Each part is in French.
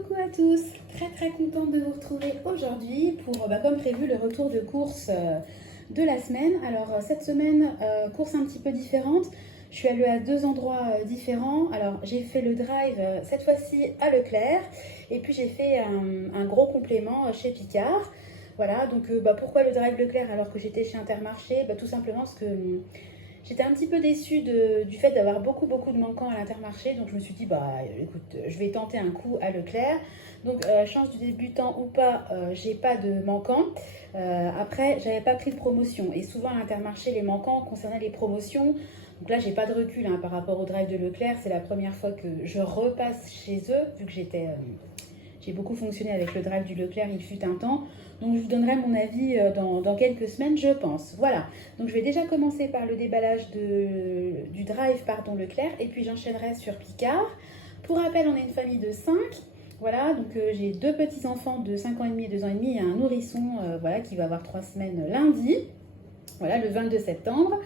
Coucou à tous, très contente de vous retrouver aujourd'hui pour comme prévu le retour de course de la semaine. Alors cette semaine, course un petit peu différente, je suis allée à deux endroits différents. Alors j'ai fait le drive cette fois-ci à Leclerc et puis j'ai fait un gros complément chez Picard. Voilà, donc pourquoi le drive Leclerc alors que j'étais chez Intermarché? Tout simplement parce que j'étais un petit peu déçue du fait d'avoir beaucoup de manquants à l'Intermarché, donc je me suis dit, écoute, je vais tenter un coup à Leclerc. Donc, chance du débutant ou pas, j'ai pas de manquants. Après, j'avais pas pris de promotion, et souvent à l'Intermarché, les manquants concernaient les promotions. Donc là, j'ai pas de recul par rapport au drive de Leclerc. C'est la première fois que je repasse chez eux, vu que j'ai beaucoup fonctionné avec le drive du Leclerc, il fut un temps. Donc je vous donnerai mon avis dans quelques semaines, je pense. Voilà, donc je vais déjà commencer par le déballage du drive Leclerc et puis j'enchaînerai sur Picard. Pour rappel, on est une famille de 5. Voilà, donc j'ai deux petits-enfants de 5 ans et demi et 2 ans et demi et un nourrisson qui va avoir 3 semaines lundi, voilà, le 22 septembre.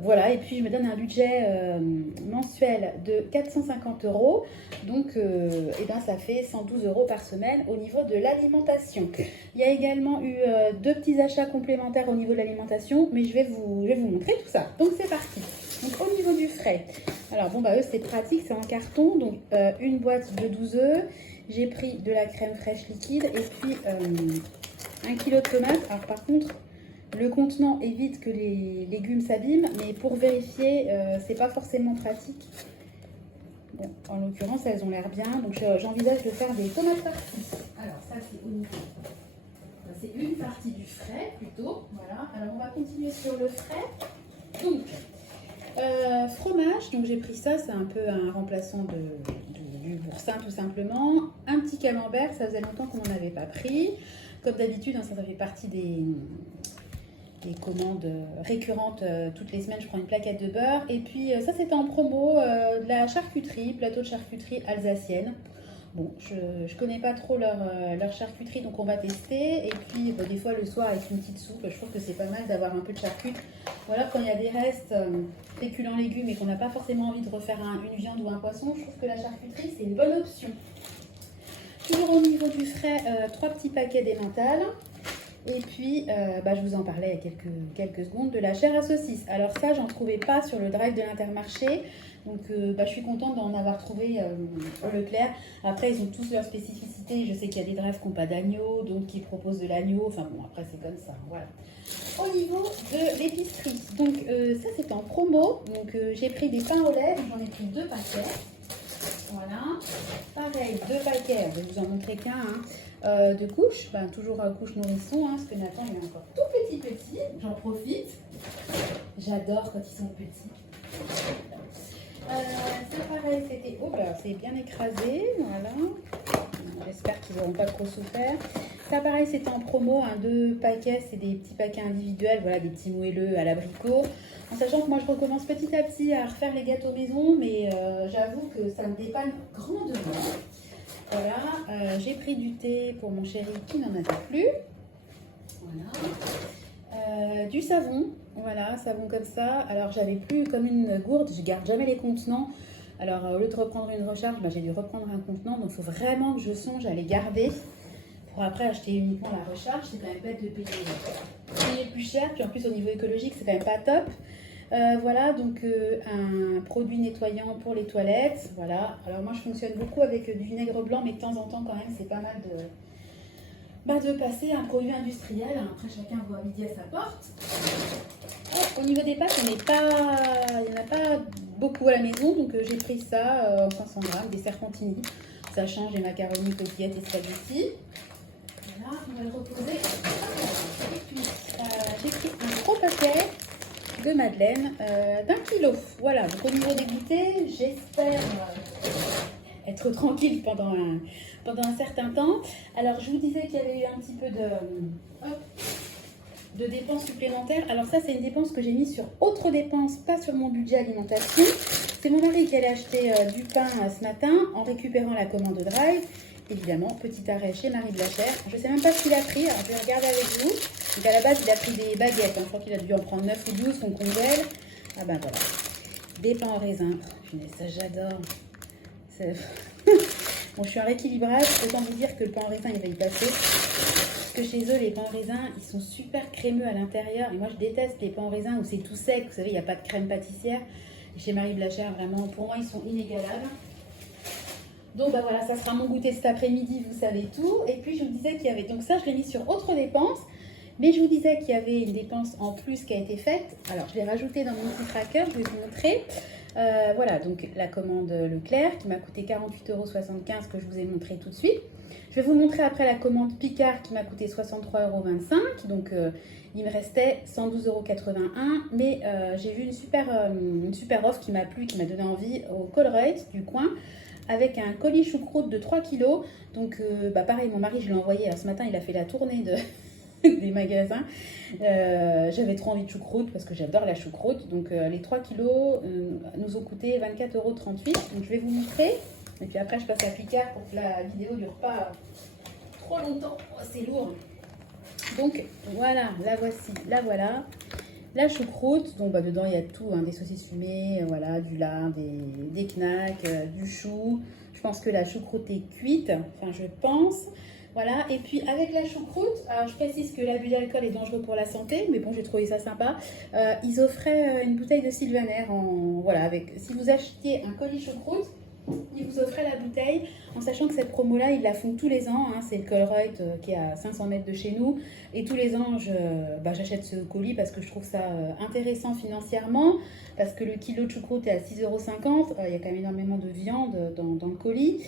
Voilà, et puis je me donne un budget mensuel de 450 €. Donc, ça fait 112 € par semaine au niveau de l'alimentation. Il y a également eu deux petits achats complémentaires au niveau de l'alimentation, mais je vais vous montrer tout ça. Donc, c'est parti. Donc, au niveau du frais, alors eux, c'est pratique, c'est en carton. Donc, une boîte de 12 œufs. J'ai pris de la crème fraîche liquide et puis 1 kg de tomates. Alors, par contre, le contenant évite que les légumes s'abîment, mais pour vérifier, c'est pas forcément pratique. Bon, en l'occurrence, elles ont l'air bien, donc j'envisage de faire des tomates farcies. Alors ça, c'est une partie du frais plutôt. Voilà. Alors on va continuer sur le frais. Donc fromage. Donc j'ai pris ça, c'est un peu un remplaçant du boursin tout simplement. Un petit camembert, ça faisait longtemps qu'on n'en avait pas pris. Comme d'habitude, ça fait partie des commandes récurrentes. Toutes les semaines je prends une plaquette de beurre et puis ça c'était en promo, de la charcuterie, plateau de charcuterie alsacienne. Bon, je connais pas trop leur charcuterie, donc on va tester. Et puis des fois le soir avec une petite soupe, je trouve que c'est pas mal d'avoir un peu de charcuterie. Voilà, quand il y a des restes féculents légumes et qu'on n'a pas forcément envie de refaire une viande ou un poisson, je trouve que la charcuterie c'est une bonne option. Toujours au niveau du frais, 3 petits paquets d'emmental. Et puis, je vous en parlais il y a quelques secondes, de la chair à saucisse. Alors ça, j'en trouvais pas sur le drive de l'Intermarché. Donc, je suis contente d'en avoir trouvé au Leclerc. Après, ils ont tous leurs spécificités. Je sais qu'il y a des drives qui n'ont pas d'agneau, donc qui proposent de l'agneau. Enfin bon, après, c'est comme ça. Voilà. Au niveau de l'épicerie, donc ça, c'est en promo. Donc, j'ai pris des pains au lait. J'en ai pris 2 paquets. Voilà. Pareil, 2 paquets. Je vais vous en montrer qu'un. De couches, toujours couche nourrisson, parce que Nathan il est encore tout petit, j'en profite. J'adore quand ils sont petits. C'est pareil, c'était... Oh c'est bien écrasé, voilà. J'espère qu'ils n'auront pas trop souffert. Ça pareil, c'était en promo, 2 paquets, c'est des petits paquets individuels, voilà, des petits moelleux à l'abricot. En sachant que moi je recommence petit à petit à refaire les gâteaux maison, mais j'avoue que ça me dépanne grandement. Voilà, j'ai pris du thé pour mon chéri qui n'en avait plus. Voilà. Du savon, voilà, savon comme ça. Alors j'avais plus comme une gourde, je garde jamais les contenants. Alors au lieu de reprendre une recharge, j'ai dû reprendre un contenant. Donc il faut vraiment que je songe à les garder pour après acheter uniquement la recharge. C'est quand même bête de payer plus cher. Puis en plus au niveau écologique, c'est quand même pas top. Voilà, donc un produit nettoyant pour les toilettes. Voilà, alors moi je fonctionne beaucoup avec du vinaigre blanc, mais de temps en temps quand même c'est pas mal de passer un produit industriel. Après chacun voit midi à sa porte. Au niveau des pâtes, il n'y en a pas beaucoup à la maison, donc j'ai pris ça en 500 grammes, des serpentini. Ça change les macaronis, coquillettes et spaghettis. Voilà, on va le reposer. Et puis j'ai pris un gros paquet de madeleine d'1 kilo. Voilà, donc au niveau des goûters, j'espère être tranquille pendant un certain temps. Alors je vous disais qu'il y avait eu un petit peu de dépenses supplémentaires. Alors ça, c'est une dépense que j'ai mise sur autre dépense, pas sur mon budget alimentation. C'est mon mari qui allait acheter du pain ce matin en récupérant la commande de drive. Évidemment, petit arrêt chez Marie Blachère. Je ne sais même pas ce qu'il a pris, alors je vais regarder avec vous. Donc à la base, il a pris des baguettes. Je crois qu'il a dû en prendre 9 ou 12 qu'on congèle. Voilà. Des pains en raisin. Punaise, ça j'adore. Bon, je suis en rééquilibrage, autant vous dire que le pain au raisin, il va y passer. Parce que chez eux, les pains au raisin, ils sont super crémeux à l'intérieur. Et moi, je déteste les pains au raisin où c'est tout sec. Vous savez, il n'y a pas de crème pâtissière. Et chez Marie Blachère, vraiment, pour moi, ils sont inégalables. Donc bah voilà, ça sera mon goûter cet après-midi, vous savez tout. Et puis je vous disais qu'il y avait, donc ça je l'ai mis sur autre dépense, mais je vous disais qu'il y avait une dépense en plus qui a été faite. Alors je l'ai rajouté dans mon petit tracker, je vais vous montrer. Voilà, donc la commande Leclerc qui m'a coûté 48,75 € que je vous ai montré tout de suite. Je vais vous montrer après la commande Picard qui m'a coûté 63,25 €. Donc il me restait 112,81 €. Mais j'ai vu une super offre qui m'a plu, qui m'a donné envie au Colruyt du coin, avec un colis choucroute de 3 kilos. Donc bah pareil, mon mari, je l'ai envoyé. Alors, ce matin, il a fait la tournée des magasins. J'avais trop envie de choucroute parce que j'adore la choucroute. Donc les 3 kilos nous ont coûté 24,38 €. Donc je vais vous montrer. Et puis après, je passe à Picard pour que la vidéo ne dure pas trop longtemps. Oh, c'est lourd. Donc voilà, la voici, la voilà. La choucroute, donc bah, dedans il y a tout, hein, des saucisses fumées, voilà, du lard, des knacks, du chou. Je pense que la choucroute est cuite, enfin je pense. Voilà, et puis avec la choucroute, alors je précise que l'abus d'alcool est dangereux pour la santé, mais bon, j'ai trouvé ça sympa. Ils offraient une bouteille de Sylvaner voilà, avec, si vous achetiez un colis choucroute, ils vous offraient la bouteille, en sachant que cette promo-là, ils la font tous les ans. Hein, c'est le Colruyt qui est à 500 mètres de chez nous. Et tous les ans, j'achète ce colis parce que je trouve ça intéressant financièrement. Parce que le kilo de choucroute est à 6,50 €. Il y a quand même énormément de viande dans le colis.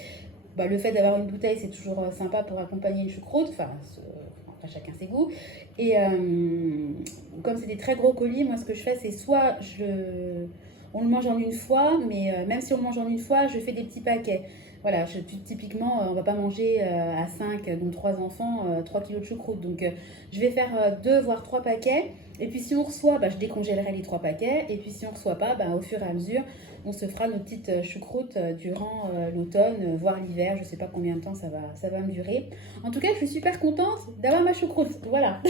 Bah, le fait d'avoir une bouteille, c'est toujours sympa pour accompagner une choucroute. Enfin, après, chacun ses goûts. Et comme c'est des très gros colis, moi, ce que je fais, c'est soit on le mange en une fois, mais même si on le mange en une fois, je fais des petits paquets. Voilà, typiquement, on ne va pas manger à 5, donc 3 enfants, 3 kilos de choucroute. Donc, je vais faire 2 voire 3 paquets. Et puis, si on reçoit, bah, je décongèlerai les 3 paquets. Et puis, si on ne reçoit pas, bah, au fur et à mesure, on se fera nos petites choucroutes durant l'automne, voire l'hiver. Je ne sais pas combien de temps ça va me durer. En tout cas, je suis super contente d'avoir ma choucroute. Voilà.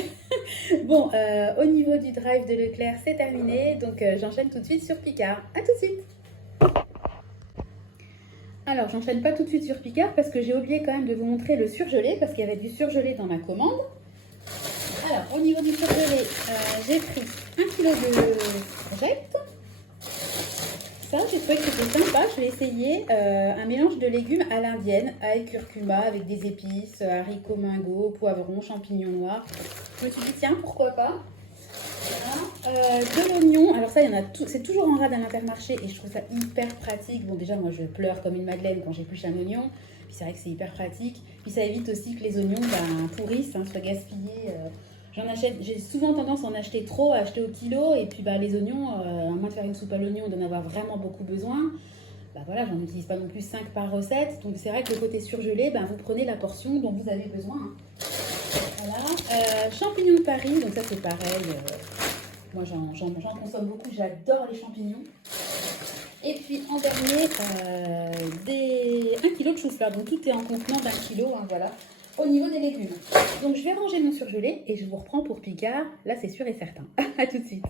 Bon, au niveau du drive de Leclerc, c'est terminé. Donc, j'enchaîne tout de suite sur Picard. À tout de suite. Alors, j'enchaîne pas tout de suite sur Picard parce que j'ai oublié quand même de vous montrer le surgelé parce qu'il y avait du surgelé dans ma commande. Alors, au niveau du surgelé, j'ai pris 1 kg de courgettes. Ça, j'ai trouvé que c'était sympa. Je vais essayer un mélange de légumes à l'indienne, ail, curcuma, avec des épices, haricots, mingos, poivrons, champignons noirs. Je me suis dit, tiens, pourquoi pas. Voilà. De l'oignon. Alors ça, il y en a tout. C'est toujours en rade à l'Intermarché et je trouve ça hyper pratique. Bon, déjà, moi, je pleure comme une madeleine quand j'épluche un oignon. Puis c'est vrai que c'est hyper pratique. Puis ça évite aussi que les oignons pourrissent, hein, soient gaspillés. J'en achète, j'ai souvent tendance à en acheter trop, à acheter au kilo, et puis bah, les oignons, à moins de faire une soupe à l'oignon et d'en avoir vraiment beaucoup besoin, bah voilà, j'en utilise pas non plus 5 par recette, donc c'est vrai que le côté surgelé, bah, vous prenez la portion dont vous avez besoin. Hein. Voilà, champignons de Paris, donc ça c'est pareil, moi j'en consomme beaucoup, j'adore les champignons. Et puis en dernier, 1 kg de chou-fleur, donc tout est en contenant d'1 kilo, hein, voilà. Au niveau des légumes. Donc je vais ranger mon surgelé et je vous reprends pour Picard. Là, c'est sûr et certain. À tout de suite.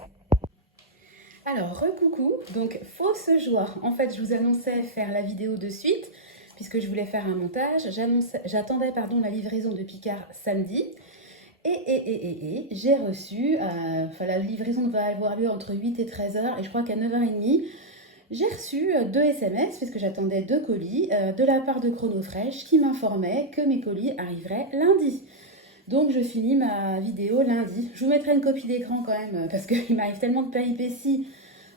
Alors, recoucou. Donc, fausse joie. En fait, je vous annonçais faire la vidéo de suite puisque je voulais faire un montage. J'attendais la livraison de Picard samedi. Et j'ai reçu, la livraison va avoir lieu entre 8 et 13 h et je crois qu'à 9 h 30, j'ai reçu 2 SMS, puisque j'attendais 2 colis, de la part de Chronofresh qui m'informait que mes colis arriveraient lundi. Donc je finis ma vidéo lundi. Je vous mettrai une copie d'écran quand même, parce qu'il m'arrive tellement de péripéties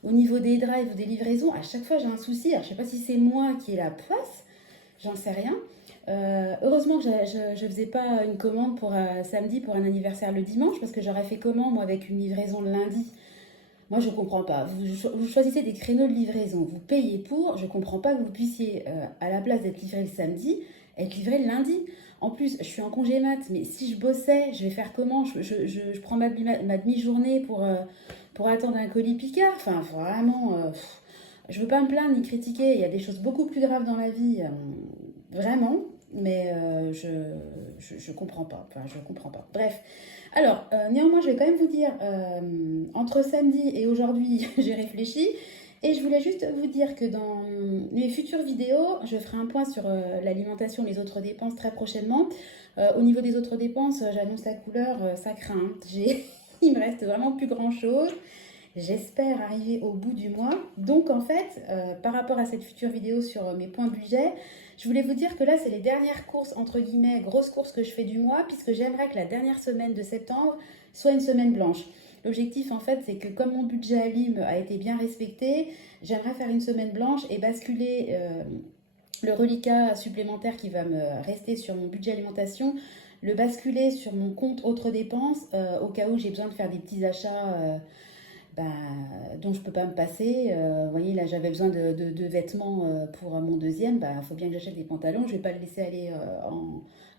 au niveau des drives ou des livraisons. À chaque fois j'ai un souci, alors je ne sais pas si c'est moi qui ai la poisse, j'en sais rien. Heureusement que je ne faisais pas une commande pour samedi pour un anniversaire le dimanche, parce que j'aurais fait comment moi avec une livraison le lundi? Moi, je ne comprends pas. Vous choisissez des créneaux de livraison, vous payez pour. Je ne comprends pas que vous puissiez, à la place d'être livré le samedi, être livré le lundi. En plus, je suis en congé mat, mais si je bossais, je vais faire comment? Je prends ma demi-journée pour attendre un colis Picard. Enfin, vraiment, je ne veux pas me plaindre ni critiquer. Il y a des choses beaucoup plus graves dans la vie, vraiment. Mais je comprends pas. Enfin, je comprends pas. Bref. Alors, néanmoins, je vais quand même vous dire, entre samedi et aujourd'hui, j'ai réfléchi Et je voulais juste vous dire que dans les futures vidéos, je ferai un point sur l'alimentation, les autres dépenses très prochainement. Au niveau des autres dépenses, j'annonce la couleur, ça craint. Il me reste vraiment plus grand-chose. J'espère arriver au bout du mois. Donc en fait, par rapport à cette future vidéo sur mes points budget, je voulais vous dire que là, c'est les dernières courses, entre guillemets, grosses courses que je fais du mois, puisque j'aimerais que la dernière semaine de septembre soit une semaine blanche. L'objectif, en fait, c'est que comme mon budget Alim a été bien respecté, j'aimerais faire une semaine blanche et basculer le reliquat supplémentaire qui va me rester sur mon budget alimentation, le basculer sur mon compte autres dépenses, au cas où j'ai besoin de faire des petits achats dont je ne peux pas me passer. Vous voyez, là, j'avais besoin de vêtements pour mon deuxième. Il faut bien que j'achète des pantalons. Je ne vais pas le laisser aller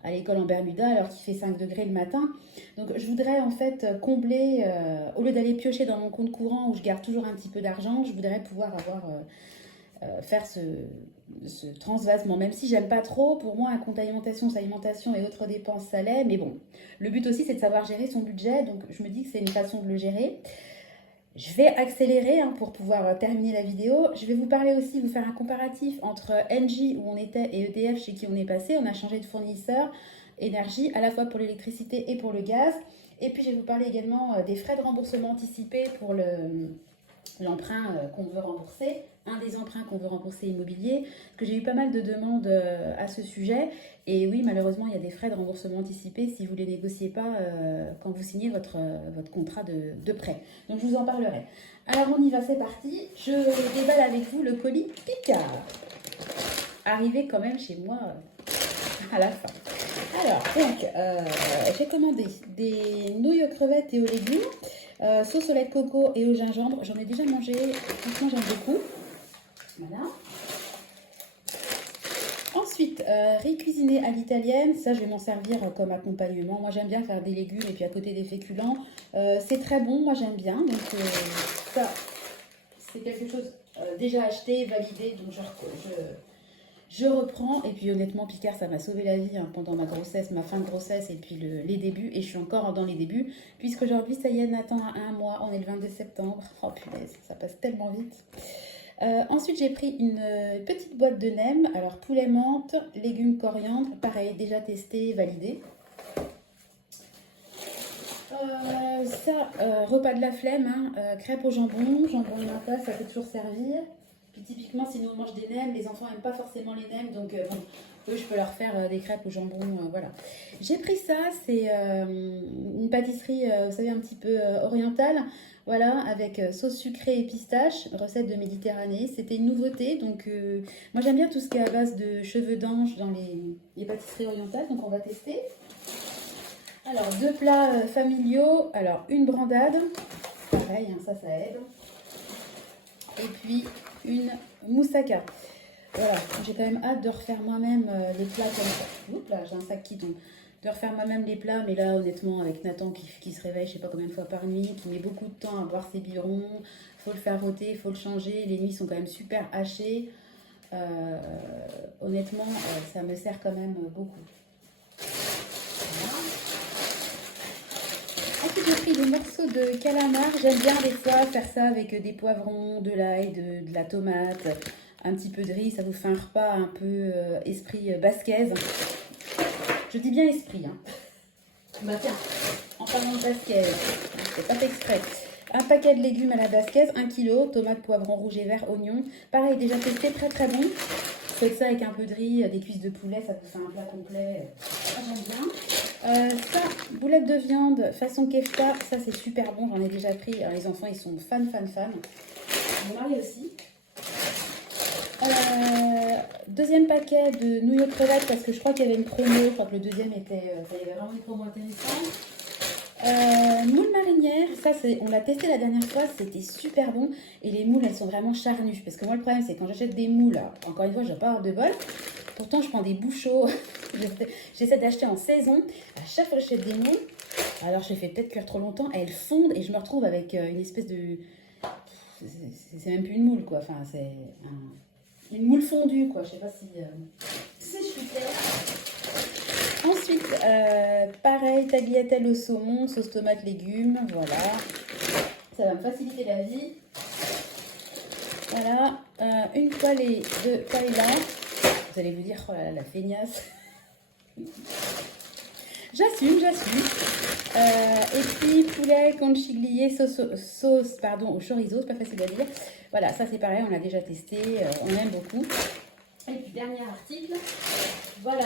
à l'école en Bermuda alors qu'il fait 5 degrés le matin. Donc, je voudrais en fait combler, au lieu d'aller piocher dans mon compte courant où je garde toujours un petit peu d'argent, je voudrais pouvoir faire ce transvasement. Même si j'aime pas trop, pour moi, un compte alimentation et autres dépenses, ça l'est. Mais bon, le but aussi, c'est de savoir gérer son budget. Donc, je me dis que c'est une façon de le gérer. Je vais accélérer pour pouvoir terminer la vidéo. Je vais vous parler aussi, vous faire un comparatif entre Engie où on était et EDF chez qui on est passé. On a changé de fournisseur énergie à la fois pour l'électricité et pour le gaz. Et puis je vais vous parler également des frais de remboursement anticipés pour l'emprunt qu'on veut rembourser, un des emprunts qu'on veut rembourser immobilier, parce que j'ai eu pas mal de demandes à ce sujet. Et oui, malheureusement, il y a des frais de remboursement anticipés si vous ne les négociez pas quand vous signez votre contrat de prêt. Donc, je vous en parlerai. Alors, on y va, c'est parti. Je déballe avec vous le colis Picard. Arrivé quand même chez moi à la fin. Alors, donc, j'ai commandé des nouilles aux crevettes et aux légumes, sauce au lait de coco et au gingembre. J'en ai déjà mangé, franchement, j'aime beaucoup. Voilà. Ensuite, riz cuisiné à l'italienne, ça je vais m'en servir comme accompagnement. Moi j'aime bien faire des légumes et puis à côté des féculents. C'est très bon, moi j'aime bien. Donc ça, c'est quelque chose déjà acheté, validé, donc je reprends. Et puis honnêtement, Picard, ça m'a sauvé la vie pendant ma grossesse, ma fin de grossesse et puis les débuts. Et je suis encore dans les débuts, puisqu'aujourd'hui, ça y est, Nathan a 1 mois, on est le 22 septembre. Oh punaise, ça passe tellement vite. Ensuite, j'ai pris une petite boîte de nems. Alors, poulet menthe, légumes coriandre, pareil, déjà testé, validé. Repas de la flemme, crêpes au jambon nata, ça peut toujours servir. Puis typiquement, si nous on mange des nems, les enfants n'aiment pas forcément les nems, donc bon, eux, je peux leur faire des crêpes au jambon, voilà. J'ai pris ça, c'est une pâtisserie, vous savez, un petit peu orientale. Voilà, avec sauce sucrée et pistache, recette de Méditerranée. C'était une nouveauté, donc moi j'aime bien tout ce qui est à base de cheveux d'ange dans les pâtisseries orientales, donc on va tester. Alors, 2 plats familiaux. Alors, une brandade, pareil, ça aide. Et puis, une moussaka. Voilà, j'ai quand même hâte de refaire moi-même les plats comme ça. Oups là, j'ai un sac qui tombe. De refaire moi-même les plats, mais là honnêtement avec Nathan qui se réveille je sais pas combien de fois par nuit, qui met beaucoup de temps à boire ses biberons, faut le faire rôter, il faut le changer, les nuits sont quand même super hachées. Honnêtement ça me sert quand même beaucoup. Voilà. Ensuite j'ai pris des morceaux de calamar, j'aime bien des fois faire ça avec des poivrons, de l'ail, de la tomate, un petit peu de riz, ça vous fait un repas un peu esprit basquaise. Je dis bien esprit. Bah tiens, en parlant de basquaise, c'est pas fait exprès. Un paquet de légumes à la basquaise, 1 kg, tomates, poivrons rouges et verts, oignons. Pareil, déjà testé, très très bon. Faites ça avec un peu de riz, des cuisses de poulet, ça vous fait un plat complet. Ça j'aime bien. Ça, boulettes de viande façon kefta, ça c'est super bon, j'en ai déjà pris. Alors, les enfants ils sont fans. Mon mari aussi. Deuxième paquet de nouilles aux crevettes parce que je crois qu'il y avait une promo, je crois que le deuxième était, il y avait vraiment une promo intéressante. Moules marinières, ça on l'a testé la dernière fois, c'était super bon et les moules elles sont vraiment charnues parce que moi le problème c'est quand j'achète des moules, encore une fois je ne vais pas avoir de bol, pourtant je prends des bouchots, j'essaie d'acheter en saison, à chaque fois que j'achète des moules, alors je les fais peut-être cuire trop longtemps, elles fondent et je me retrouve avec une espèce de, c'est même plus une moule quoi, enfin c'est une moule fondue quoi, je sais pas si c'est super. Ensuite, pareil, tagliatelle au saumon, sauce tomate légumes, voilà. Ça va me faciliter la vie. Voilà, une poêlée de paille là. Vous allez vous dire, oh là là, la feignasse. J'assume. Et puis poulet conchiglié sauce pardon, au chorizo, c'est pas facile à dire. Voilà, ça c'est pareil, on l'a déjà testé, on aime beaucoup. Et puis dernier article, voilà,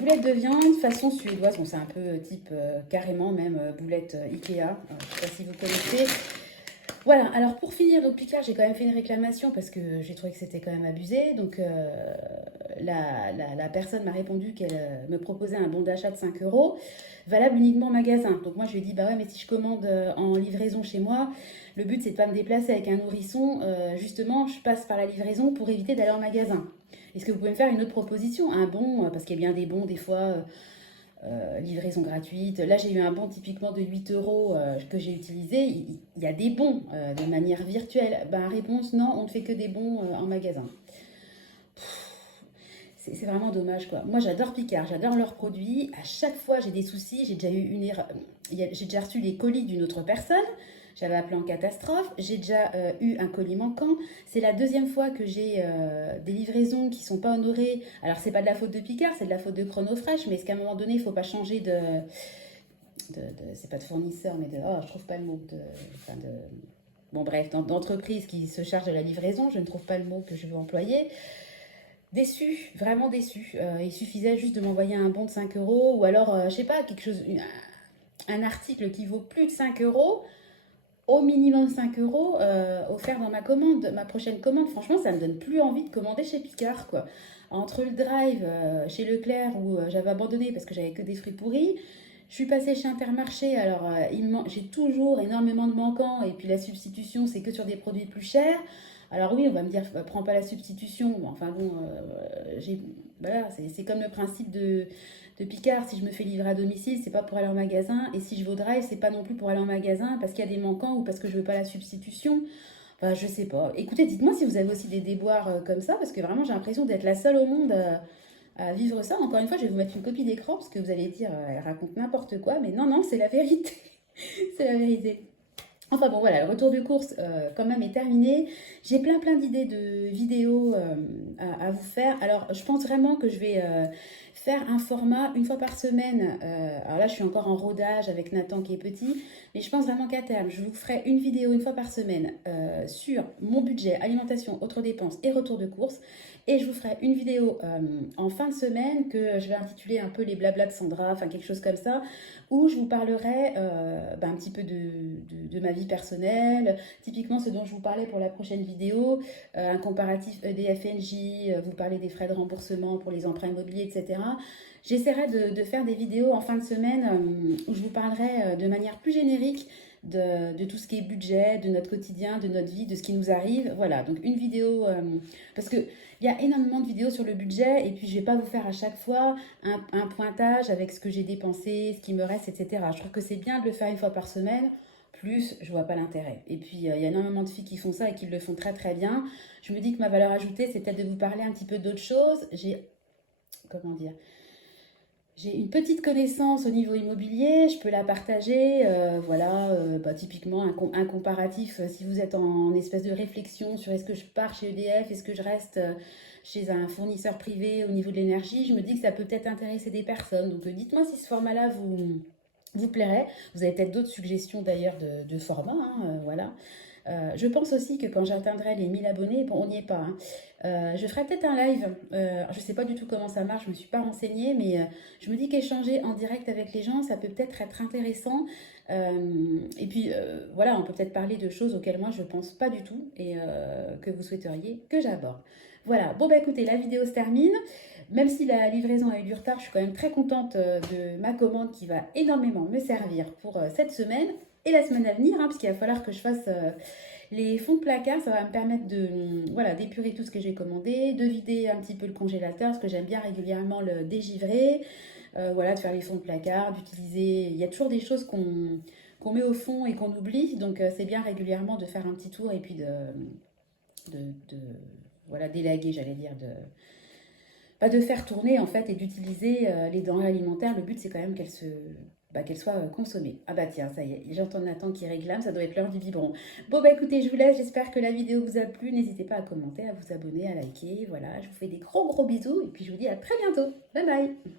boulette de viande façon suédoise. Bon, c'est un peu type carrément même boulette Ikea. Je sais pas si vous connaissez. Voilà, alors pour finir, donc Picard, j'ai quand même fait une réclamation parce que j'ai trouvé que c'était quand même abusé. Donc la personne m'a répondu qu'elle me proposait un bon d'achat de 5 euros, valable uniquement en magasin. Donc moi je lui ai dit, bah ouais, mais si je commande en livraison chez moi, le but c'est de pas me déplacer avec un nourrisson. Justement, je passe par la livraison pour éviter d'aller en magasin. Est-ce que vous pouvez me faire une autre proposition? Un bon, parce qu'il y a bien des bons des fois. Livraison gratuite. Là, j'ai eu un bon typiquement de 8 euros que j'ai utilisé. Il y a des bons de manière virtuelle. Ben, réponse, non, on ne fait que des bons en magasin. C'est vraiment dommage, quoi. Moi, j'adore Picard, j'adore leurs produits. À chaque fois, j'ai des soucis. J'ai déjà eu une erreur. J'ai déjà reçu les colis d'une autre personne. J'avais appelé en catastrophe. J'ai déjà eu un colis manquant. C'est la deuxième fois que j'ai des livraisons qui ne sont pas honorées. Alors, c'est pas de la faute de Picard, c'est de la faute de Chronofresh. Mais est-ce qu'à un moment donné, il ne faut pas changer c'est pas de fournisseur, mais de... Oh, je trouve pas le mot enfin de... Bon, bref, d'entreprise qui se charge de la livraison. Je ne trouve pas le mot que je veux employer. Déçu, vraiment déçu. Il suffisait juste de m'envoyer un bon de 5 euros ou alors, je sais pas, quelque chose, un article qui vaut plus de 5 euros, au minimum 5 euros offert dans ma commande, ma prochaine commande. Franchement, ça me donne plus envie de commander chez Picard, quoi. Entre le drive chez Leclerc où j'avais abandonné parce que j'avais que des fruits pourris, je suis passée chez Intermarché, alors j'ai toujours énormément de manquants et puis la substitution, c'est que sur des produits plus chers. Alors oui, on va me dire, prends pas la substitution. Bon, enfin bon, voilà, c'est comme le principe de Picard. Si je me fais livrer à domicile, c'est pas pour aller en magasin. Et si je vais au drive, c'est pas non plus pour aller en magasin parce qu'il y a des manquants ou parce que je veux pas la substitution. Enfin, je sais pas. Écoutez, dites-moi si vous avez aussi des déboires comme ça, parce que vraiment, j'ai l'impression d'être la seule au monde à vivre ça. Encore une fois, je vais vous mettre une copie d'écran parce que vous allez dire, elle raconte n'importe quoi. Mais non, non, c'est la vérité. C'est la vérité. Enfin bon voilà, le retour de course quand même est terminé. J'ai plein d'idées de vidéos à vous faire. Alors je pense vraiment que je vais faire un format une fois par semaine. Alors là je suis encore en rodage avec Nathan qui est petit. Mais je pense vraiment qu'à terme, je vous ferai une vidéo une fois par semaine sur mon budget, alimentation, autres dépenses et retour de course. Et je vous ferai une vidéo en fin de semaine que je vais intituler un peu les blablas de Sandra, enfin quelque chose comme ça, où je vous parlerai un petit peu de ma vie personnelle, typiquement ce dont je vous parlais pour la prochaine vidéo, un comparatif EDF-NJ, vous parler des frais de remboursement pour les emprunts immobiliers, etc. J'essaierai de faire des vidéos en fin de semaine où je vous parlerai de manière plus générique de tout ce qui est budget, de notre quotidien, de notre vie, de ce qui nous arrive. Voilà, donc une vidéo, parce que il y a énormément de vidéos sur le budget et puis je vais pas vous faire à chaque fois un pointage avec ce que j'ai dépensé, ce qui me reste, etc. Je trouve que c'est bien de le faire une fois par semaine. Plus, je vois pas l'intérêt. Et puis, il y a énormément de filles qui font ça et qui le font très bien. Je me dis que ma valeur ajoutée, c'est peut-être de vous parler un petit peu d'autres choses. Comment dire, j'ai une petite connaissance au niveau immobilier, je peux la partager. Voilà, typiquement un comparatif, si vous êtes en espèce de réflexion sur est-ce que je pars chez EDF, est-ce que je reste chez un fournisseur privé au niveau de l'énergie, je me dis que ça peut peut-être intéresser des personnes. Donc dites-moi si ce format-là vous plairait. Vous avez peut-être d'autres suggestions d'ailleurs de formats, hein, voilà. Je pense aussi que quand j'atteindrai les 1000 abonnés, bon, on n'y est pas, hein, je ferai peut-être un live. Je ne sais pas du tout comment ça marche, je ne me suis pas renseignée, mais je me dis qu'échanger en direct avec les gens, ça peut peut-être être intéressant. Et puis voilà, on peut peut-être parler de choses auxquelles moi je ne pense pas du tout et que vous souhaiteriez que j'aborde. Voilà, bon bah écoutez, la vidéo se termine. Même si la livraison a eu du retard, je suis quand même très contente de ma commande qui va énormément me servir pour cette semaine et la semaine à venir, hein, parce qu'il va falloir que je fasse les fonds de placard. Ça va me permettre voilà, d'épurer tout ce que j'ai commandé, de vider un petit peu le congélateur, parce que j'aime bien régulièrement le dégivrer, voilà, de faire les fonds de placard, d'utiliser... Il y a toujours des choses qu'on met au fond et qu'on oublie, donc c'est bien régulièrement de faire un petit tour et puis voilà, d'élaguer, j'allais dire, pas de faire tourner en fait et d'utiliser les denrées alimentaires. Le but c'est quand même qu'elles se qu'elle soit consommée. Ah bah tiens, ça y est, j'entends Nathan qui réclame, ça doit être l'heure du biberon. Bon bah écoutez, je vous laisse, j'espère que la vidéo vous a plu. N'hésitez pas à commenter, à vous abonner, à liker. Voilà, je vous fais des gros bisous et puis je vous dis à très bientôt. Bye bye.